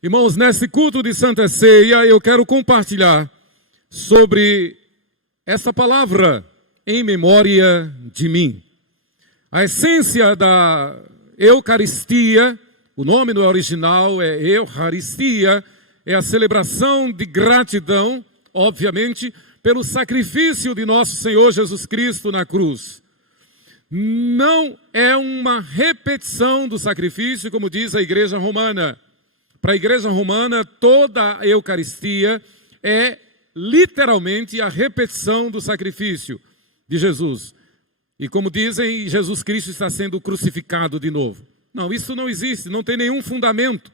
Irmãos, nesse culto de Santa Ceia, eu quero compartilhar sobre essa palavra, em memória de mim. A essência da Eucaristia, o nome no original é Eucaristia, é a celebração de gratidão, obviamente, pelo sacrifício de nosso Senhor Jesus Cristo na cruz. Não é uma repetição do sacrifício, como diz a Igreja Romana. Para a Igreja Romana, toda a Eucaristia é literalmente a repetição do sacrifício de Jesus. E como dizem, Jesus Cristo está sendo crucificado de novo. Não, isso não existe, não tem nenhum fundamento.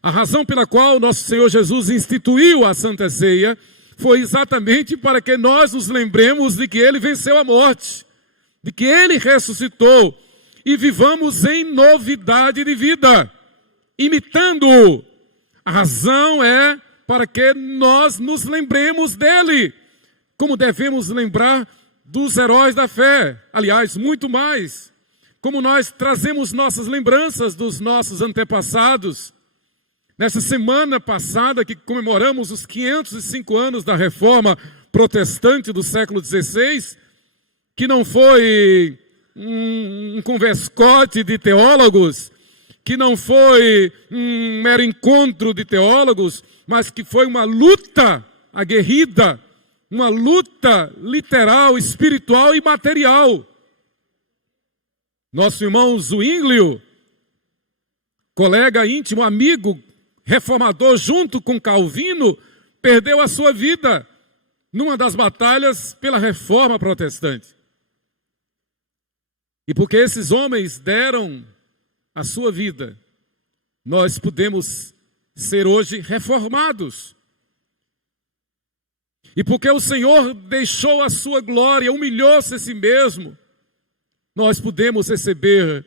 A razão pela qual nosso Senhor Jesus instituiu a Santa Ceia foi exatamente para que nós nos lembremos de que Ele venceu a morte, de que Ele ressuscitou e vivamos em novidade de vida, imitando-o. A razão é para que nós nos lembremos dele, como devemos lembrar dos heróis da fé. Aliás, muito mais, como nós trazemos nossas lembranças dos nossos antepassados. Nessa semana passada que comemoramos os 505 anos da Reforma Protestante do século XVI, que não foi um converscote de teólogos, que não foi um mero encontro de teólogos, mas que foi uma luta aguerrida, uma luta literal, espiritual e material. Nosso irmão Zwinglio, colega íntimo, amigo, reformador junto com Calvino, perdeu a sua vida numa das batalhas pela Reforma Protestante. E porque esses homens deram a sua vida, nós podemos ser hoje reformados. E porque o Senhor deixou a sua glória, humilhou-se a si mesmo, nós podemos receber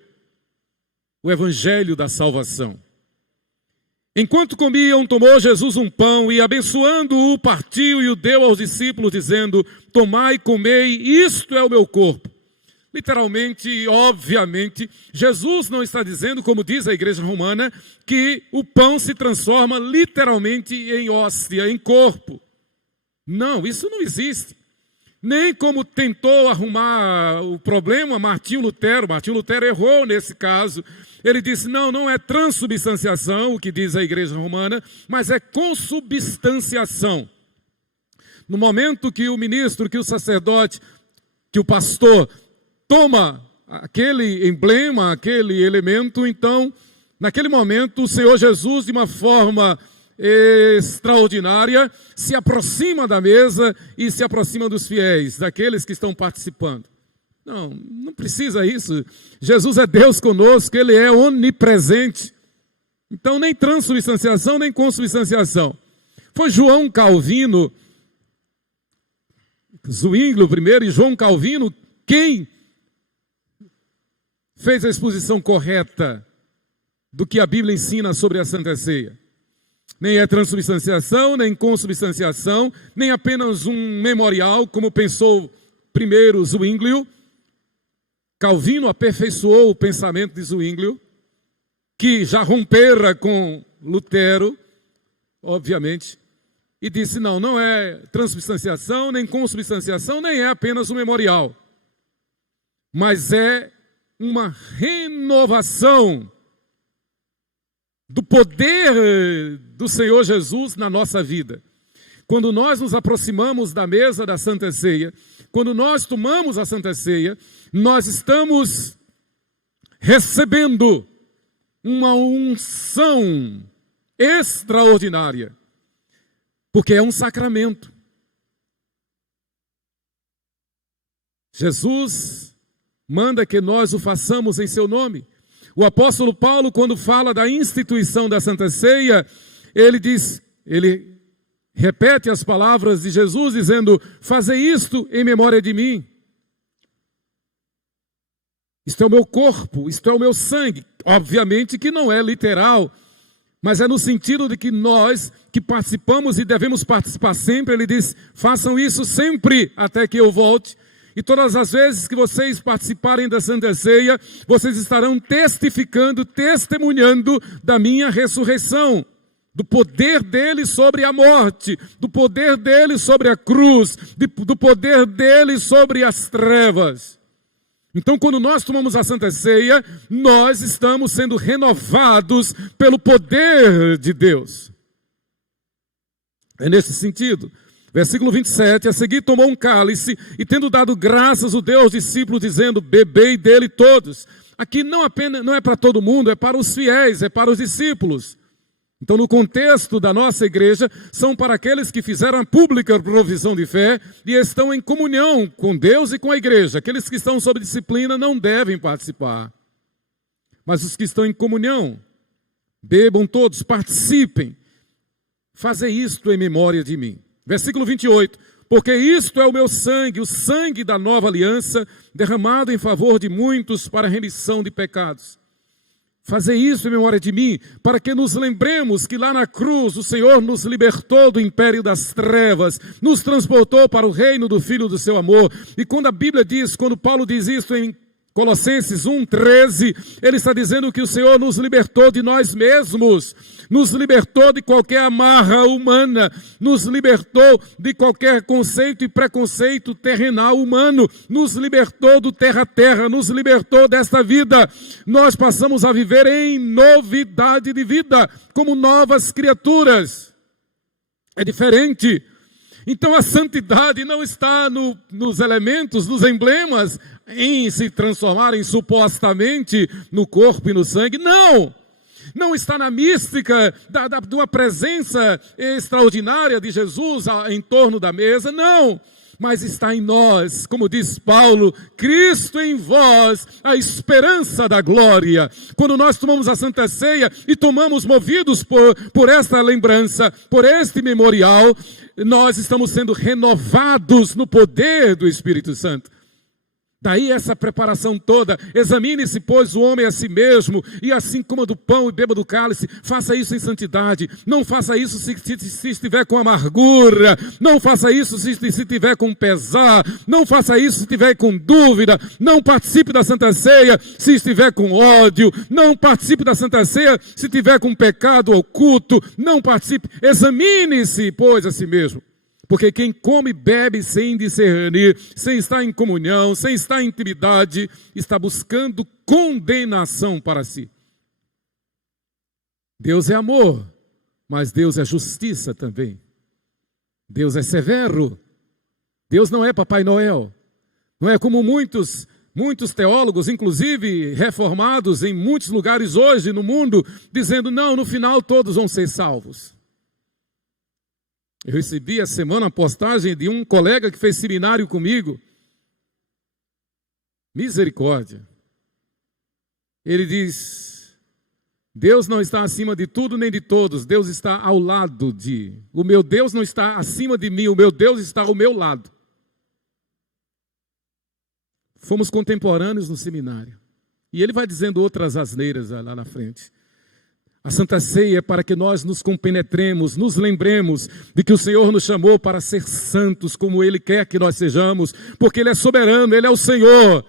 o evangelho da salvação. Enquanto comiam, tomou Jesus um pão e, abençoando-o, partiu e o deu aos discípulos, dizendo: tomai e comei, isto é o meu corpo. Literalmente, obviamente, Jesus não está dizendo, como diz a Igreja Romana, que o pão se transforma literalmente em hóstia, em corpo. Não, isso não existe. Nem como tentou arrumar o problema Martinho Lutero. Martinho Lutero errou nesse caso. Ele disse, não é transubstanciação, o que diz a Igreja Romana, mas é consubstanciação. No momento que o ministro, que o sacerdote, que o pastor toma aquele emblema, aquele elemento, então, naquele momento, o Senhor Jesus, de uma forma extraordinária, se aproxima da mesa e se aproxima dos fiéis, daqueles que estão participando. Não precisa isso. Jesus é Deus conosco, Ele é onipresente. Então, nem transubstanciação, nem consubstanciação. Foi João Calvino, Zwinglio primeiro e João Calvino, quem fez a exposição correta do que a Bíblia ensina sobre a Santa Ceia. Nem é transubstanciação, nem consubstanciação, nem apenas um memorial, como pensou primeiro Zwinglio. Calvino aperfeiçoou o pensamento de Zwinglio, que já rompera com Lutero, obviamente, e disse, não é transubstanciação, nem consubstanciação, nem é apenas um memorial, mas é uma renovação do poder do Senhor Jesus na nossa vida. Quando nós nos aproximamos da mesa da Santa Ceia, quando nós tomamos a Santa Ceia, nós estamos recebendo uma unção extraordinária, porque é um sacramento. Jesus manda que nós o façamos em seu nome. O apóstolo Paulo, quando fala da instituição da Santa Ceia, ele repete as palavras de Jesus, dizendo, fazei isto em memória de mim. Isto é o meu corpo, isto é o meu sangue. Obviamente que não é literal, mas é no sentido de que nós, que participamos e devemos participar sempre, ele diz, façam isso sempre até que eu volte. E todas as vezes que vocês participarem da Santa Ceia, vocês estarão testificando, testemunhando da minha ressurreição. do poder dele sobre a morte, do poder dele sobre a cruz, do poder dele sobre as trevas. Então, quando nós tomamos a Santa Ceia, nós estamos sendo renovados pelo poder de Deus. É nesse sentido. Versículo 27, a seguir tomou um cálice e tendo dado graças, o deu aos discípulos, dizendo, bebei dele todos. Aqui não é para todo mundo, é para os fiéis, é para os discípulos. Então, no contexto da nossa igreja, são para aqueles que fizeram a pública profissão de fé e estão em comunhão com Deus e com a igreja. Aqueles que estão sob disciplina não devem participar. Mas os que estão em comunhão, bebam todos, participem. Fazei isto em memória de mim. Versículo 28. Porque isto é o meu sangue, o sangue da nova aliança, derramado em favor de muitos para a remissão de pecados. Fazei isso em memória de mim, para que nos lembremos que lá na cruz o Senhor nos libertou do império das trevas, nos transportou para o reino do Filho do seu amor. E quando a Bíblia diz, quando Paulo diz isso em Colossenses 1:13, ele está dizendo que o Senhor nos libertou de nós mesmos, nos libertou de qualquer amarra humana, nos libertou de qualquer conceito e preconceito terrenal humano, nos libertou do terra-terra, nos libertou desta vida. Nós passamos a viver em novidade de vida, como novas criaturas. É diferente. Então a santidade não está nos elementos, nos emblemas, em se transformarem supostamente no corpo e no sangue. Não! Não está na mística de uma presença extraordinária de Jesus em torno da mesa, não. Mas está em nós, como diz Paulo, Cristo em vós, a esperança da glória. Quando nós tomamos a Santa Ceia e tomamos movidos por esta lembrança, por este memorial, nós estamos sendo renovados no poder do Espírito Santo. Daí essa preparação toda. Examine-se, pois, o homem a si mesmo, e assim coma do pão e beba do cálice. Faça isso em santidade. Não faça isso se estiver com amargura. Não faça isso se estiver com pesar. Não faça isso se estiver com dúvida. Não participe da Santa Ceia se estiver com ódio. Não participe da Santa Ceia se estiver com pecado oculto. Não participe. Examine-se, pois, a si mesmo. Porque quem come e bebe sem discernir, sem estar em comunhão, sem estar em intimidade, está buscando condenação para si. Deus é amor, mas Deus é justiça também. Deus é severo. Deus não é Papai Noel. Não é como muitos teólogos, inclusive reformados em muitos lugares hoje no mundo, dizendo, não, no final todos vão ser salvos. Eu recebi essa semana a postagem de um colega que fez seminário comigo. Misericórdia. Ele diz, Deus não está acima de tudo nem de todos, Deus está ao lado de. O meu Deus não está acima de mim, o meu Deus está ao meu lado. Fomos contemporâneos no seminário. E ele vai dizendo outras asneiras lá na frente. A Santa Ceia é para que nós nos compenetremos, nos lembremos de que o Senhor nos chamou para ser santos como Ele quer que nós sejamos, porque Ele é soberano, Ele é o Senhor.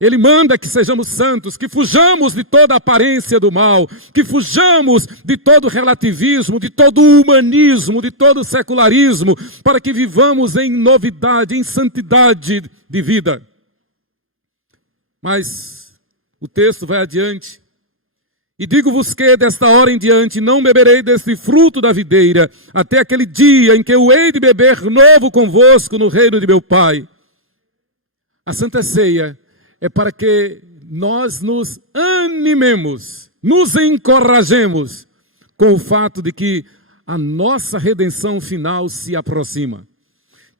Ele manda que sejamos santos, que fujamos de toda aparência do mal, que fujamos de todo relativismo, de todo humanismo, de todo secularismo, para que vivamos em novidade, em santidade de vida. Mas o texto vai adiante. E digo-vos que desta hora em diante não beberei deste fruto da videira, até aquele dia em que eu hei de beber novo convosco no reino de meu Pai. A Santa Ceia é para que nós nos animemos, nos encorajemos com o fato de que a nossa redenção final se aproxima.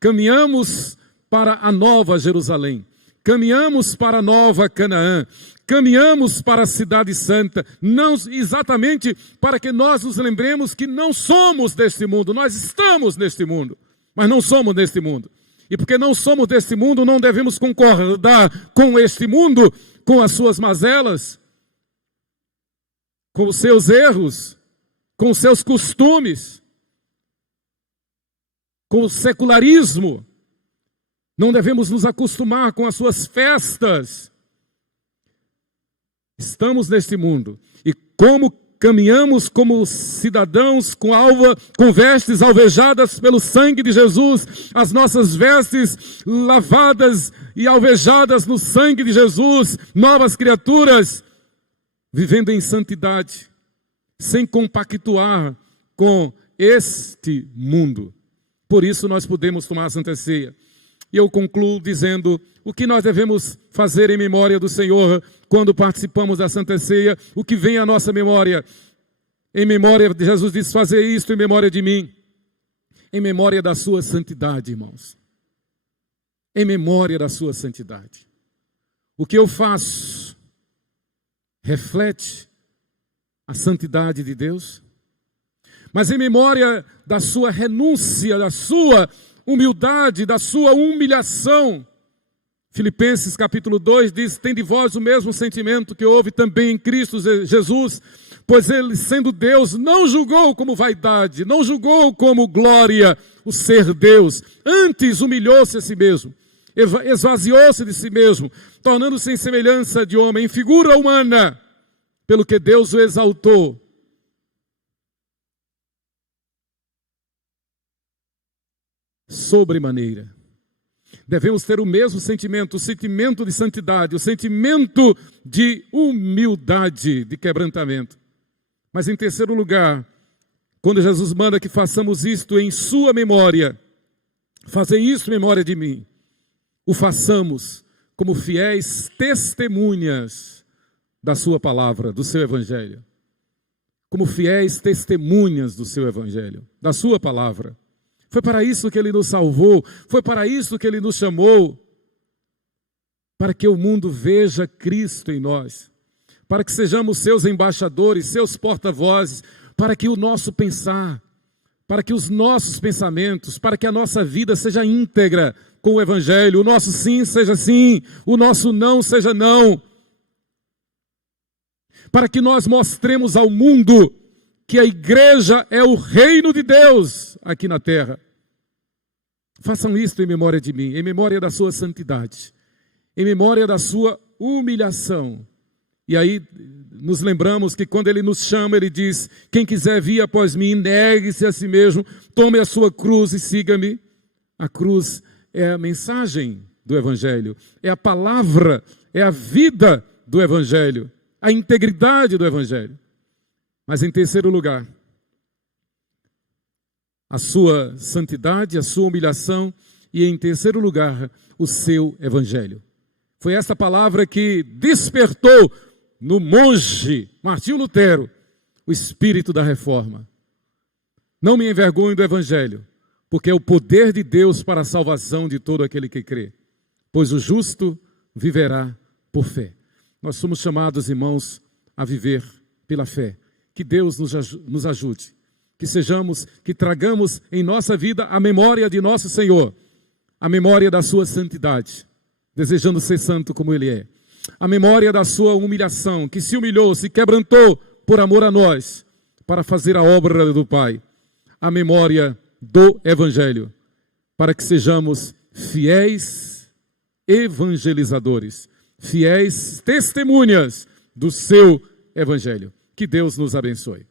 Caminhamos para a nova Jerusalém, caminhamos para a nova Canaã, caminhamos para a cidade santa, não exatamente para que nós nos lembremos que não somos deste mundo, nós estamos neste mundo, mas não somos deste mundo. E porque não somos deste mundo, não devemos concordar com este mundo, com as suas mazelas, com os seus erros, com os seus costumes, com o secularismo. Não devemos nos acostumar com as suas festas. Estamos neste mundo e como caminhamos como cidadãos com vestes alvejadas pelo sangue de Jesus, as nossas vestes lavadas e alvejadas no sangue de Jesus, novas criaturas, vivendo em santidade, sem compactuar com este mundo. Por isso nós podemos tomar a Santa Ceia. E eu concluo dizendo o que nós devemos fazer em memória do Senhor quando participamos da Santa Ceia, o que vem à nossa memória. Em memória, Jesus diz, fazer isto em memória de mim. Em memória da sua santidade, irmãos. Em memória da sua santidade. O que eu faço reflete a santidade de Deus, mas em memória da sua renúncia, da sua humildade, da sua humilhação. Filipenses capítulo 2 diz, tem de vós o mesmo sentimento que houve também em Cristo Jesus, pois ele, sendo Deus, não julgou como vaidade, não julgou como glória o ser Deus, antes humilhou-se a si mesmo, esvaziou-se de si mesmo, tornando-se em semelhança de homem, em figura humana, pelo que Deus o exaltou. Sobremaneira. Devemos ter o mesmo sentimento, o sentimento de santidade, o sentimento de humildade, de quebrantamento. Mas em terceiro lugar, quando Jesus manda que façamos isto em sua memória, fazer isso em memória de mim, o façamos como fiéis testemunhas da sua palavra, do seu evangelho. Como fiéis testemunhas do seu evangelho, da sua palavra. Foi para isso que ele nos salvou, foi para isso que ele nos chamou, para que o mundo veja Cristo em nós, para que sejamos seus embaixadores, seus porta-vozes, para que o nosso pensar, para que os nossos pensamentos, para que a nossa vida seja íntegra com o evangelho, o nosso sim seja sim, o nosso não seja não, para que nós mostremos ao mundo que a igreja é o reino de Deus aqui na terra. Façam isto em memória de mim, em memória da sua santidade, em memória da sua humilhação. E aí nos lembramos que quando ele nos chama, ele diz, quem quiser vir após mim, negue-se a si mesmo, tome a sua cruz e siga-me. A cruz é a mensagem do evangelho, é a palavra, é a vida do evangelho, a integridade do evangelho. Mas em terceiro lugar, a sua santidade, a sua humilhação e em terceiro lugar, o seu evangelho. Foi essa palavra que despertou no monge Martinho Lutero o espírito da reforma. Não me envergonhe do evangelho, porque é o poder de Deus para a salvação de todo aquele que crê, pois o justo viverá por fé. Nós somos chamados, irmãos, a viver pela fé. Que Deus nos ajude. Que tragamos em nossa vida a memória de nosso Senhor, a memória da sua santidade, desejando ser santo como Ele é, a memória da sua humilhação, que se humilhou, se quebrantou por amor a nós, para fazer a obra do Pai, a memória do Evangelho, para que sejamos fiéis evangelizadores, fiéis testemunhas do seu Evangelho. Que Deus nos abençoe.